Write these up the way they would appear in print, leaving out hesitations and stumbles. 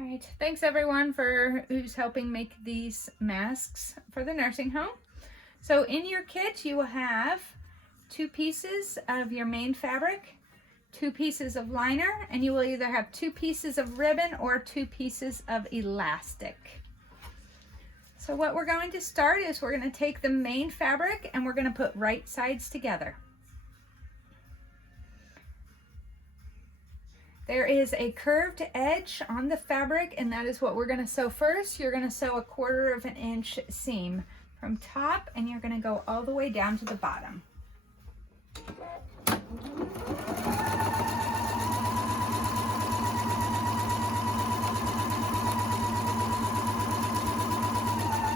All right, thanks everyone for who's helping make these masks for the nursing home. So in your kit, you will have 2 pieces of your main fabric, 2 pieces of liner, and you will either have 2 pieces of ribbon or 2 pieces of elastic. So what we're going to start is we're going to take the main fabric and we're going to put right sides together. There is a curved edge on the fabric, and that is what we're going to sew first. You're going to sew a 1/4 inch seam from top, and you're going to go all the way down to the bottom.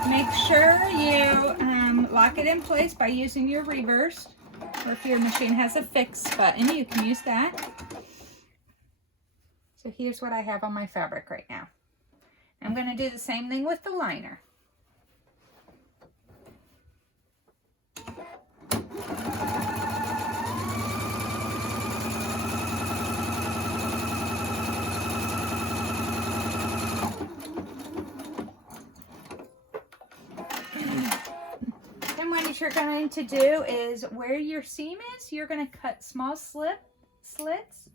Make sure you lock it in place by using your reverse, or if your machine has a fix button, you can use that. So here's what I have on my fabric right now. I'm going to do the same thing with the liner. And what you're going to do is where your seam is, you're going to cut small slits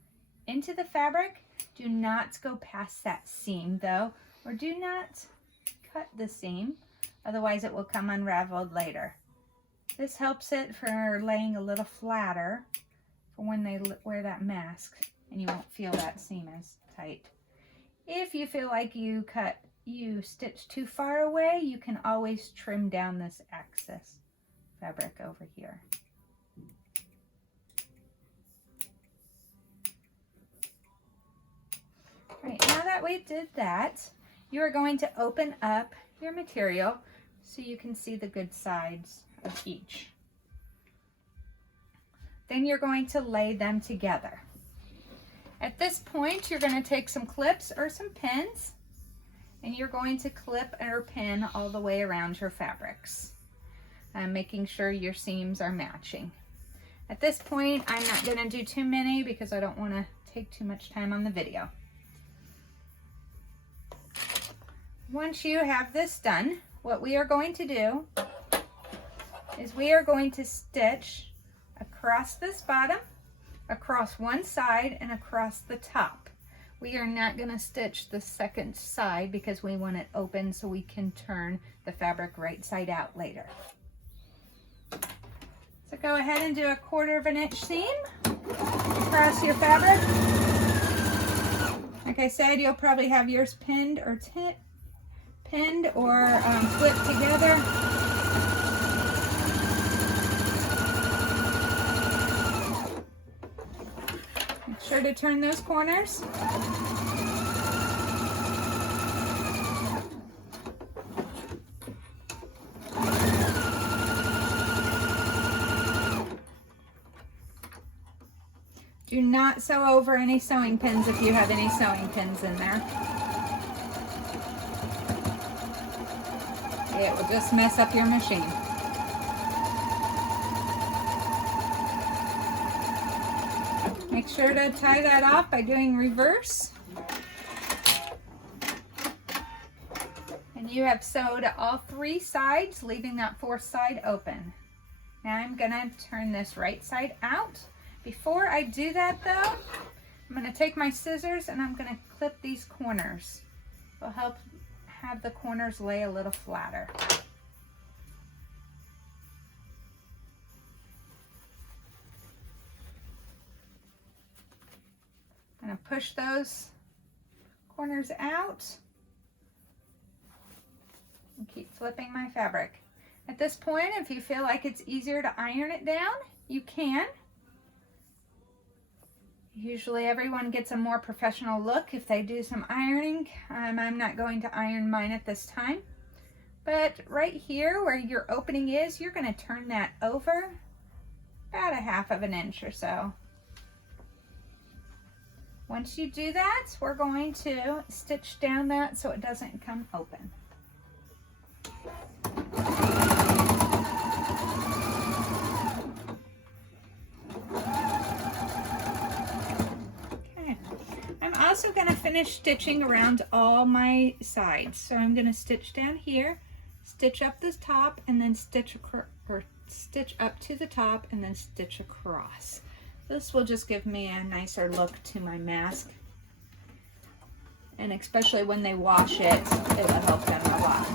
into the fabric. Do not go past that seam though, or do not cut the seam, otherwise it will come unraveled later. This helps it for laying a little flatter for when they wear that mask, and you won't feel that seam as tight. If you feel like you stitch too far away, you can always trim down this excess fabric over here. Right, now that we did that, you are going to open up your material so you can see the good sides of each. Then you're going to lay them together. At this point, you're going to take some clips or some pins, and you're going to clip or pin all the way around your fabrics, making sure your seams are matching. At this point, I'm not going to do too many because I don't want to take too much time on the video. Once you have this done, what we are going to do is we are going to stitch across this bottom, across one side, and across the top. We are not going to stitch the second side because we want it open so we can turn the fabric right side out later. So go ahead and do a 1/4 inch seam across your fabric. Like I said, you'll probably have yours pinned or flipped together. Make sure to turn those corners. Do not sew over any sewing pins if you have any sewing pins in there. It will just mess up your machine. Make sure to tie that off by doing reverse. And you have sewed all 3 sides, leaving that 4th side open. Now I'm going to turn this right side out. Before I do that though, I'm going to take my scissors and I'm going to clip these corners. It'll help have the corners lay a little flatter. I'm going to push those corners out and keep flipping my fabric. At this point, if you feel like it's easier to iron it down, you can. Usually everyone gets a more professional look if they do some ironing. I'm not going to iron mine at this time. But right here where your opening is, you're going to turn that over about 1/2 inch or so. Once you do that, we're going to stitch down that so it doesn't come open. also going to finish stitching around all my sides. So I'm going to stitch down here, stitch up this top, and then stitch up to the top and then stitch across. This will just give me a nicer look to my mask. And especially when they wash it, it'll help them a lot.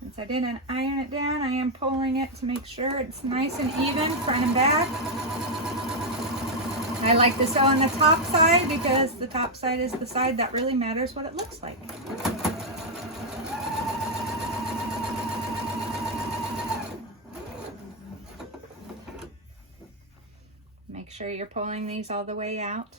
Since I didn't iron it down, I am pulling it to make sure it's nice and even front and back. I like to sew on the top side because the top side is the side that really matters what it looks like. Make sure you're pulling these all the way out.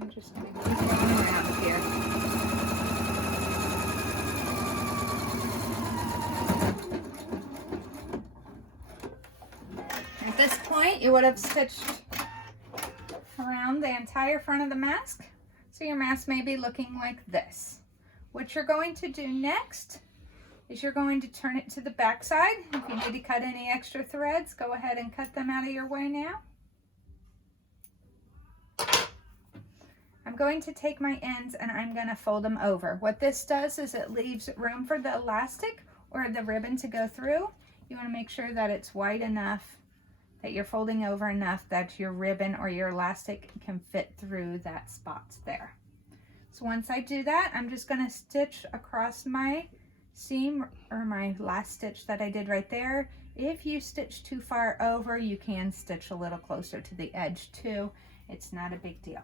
I'm just going to keep going around here. At this point, you would have stitched around the entire front of the mask. So your mask may be looking like this. What you're going to do next is you're going to turn it to the back side. If you need to cut any extra threads, go ahead and cut them out of your way now. I'm going to take my ends and I'm going to fold them over. What this does is it leaves room for the elastic or the ribbon to go through. You want to make sure that it's wide enough, that you're folding over enough that your ribbon or your elastic can fit through that spot there. So once I do that, I'm just going to stitch across my seam or my last stitch that I did right there. If you stitch too far over, you can stitch a little closer to the edge too. It's not a big deal.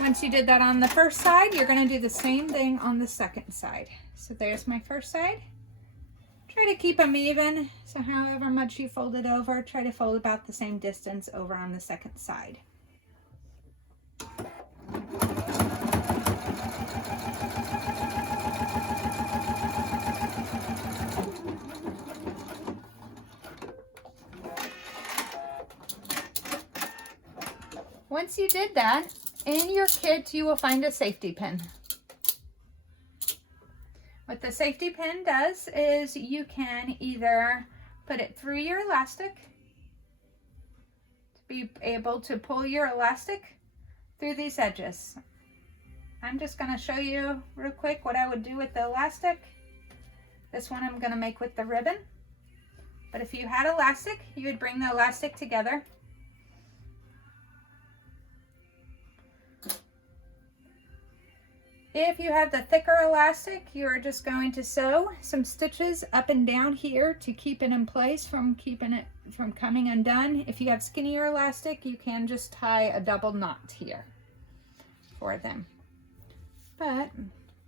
Once you did that on the first side, you're going to do the same thing on the second side. So there's my first side. Try to keep them even, so however much you fold it over, try to fold about the same distance over on the second side. Once you did that, in your kit you will find a safety pin. What the safety pin does is you can either put it through your elastic to be able to pull your elastic through these edges. I'm just going to show you real quick what I would do with the elastic. This one I'm going to make with the ribbon. But if you had elastic, you would bring the elastic together. If you have the thicker elastic, you are just going to sew some stitches up and down here to keep it in place from coming undone. If you have skinnier elastic, you can just tie a double knot here for them. But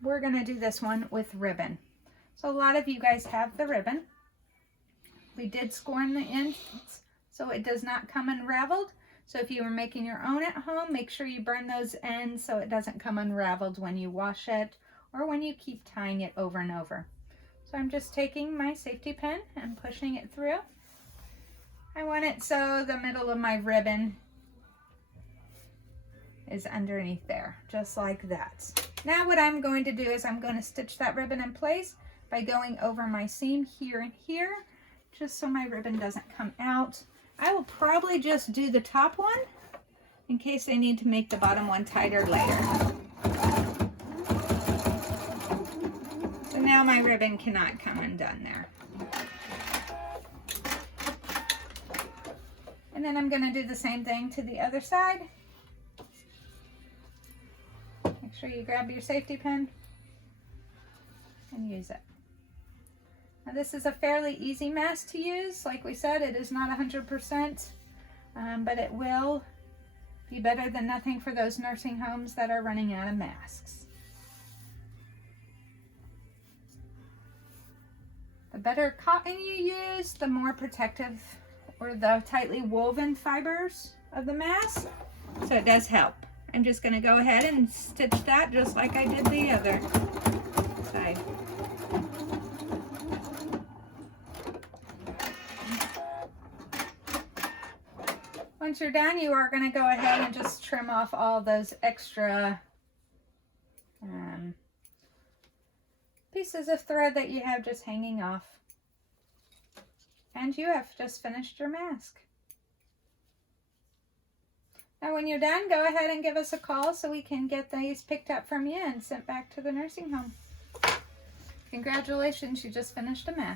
we're going to do this one with ribbon. So a lot of you guys have the ribbon. We did scorn the ends so it does not come unraveled. So if you were making your own at home, make sure you burn those ends so it doesn't come unraveled when you wash it or when you keep tying it over and over. So I'm just taking my safety pin and pushing it through. I want it so the middle of my ribbon is underneath there, just like that. Now what I'm going to do is I'm going to stitch that ribbon in place by going over my seam here and here, just so my ribbon doesn't come out. I will probably just do the top one in case I need to make the bottom one tighter later. So now my ribbon cannot come undone there. And then I'm going to do the same thing to the other side. Make sure you grab your safety pin and use it. Now this is a fairly easy mask to use. Like we said, it is not 100%, but it will be better than nothing for those nursing homes that are running out of masks. The better cotton you use, the more protective or the tightly woven fibers of the mask. So it does help. I'm just going to go ahead and stitch that just like I did the other side. Once you're done, you are going to go ahead and just trim off all those extra pieces of thread that you have just hanging off. And you have just finished your mask. Now when you're done, go ahead and give us a call so we can get these picked up from you and sent back to the nursing home. Congratulations, you just finished a mask.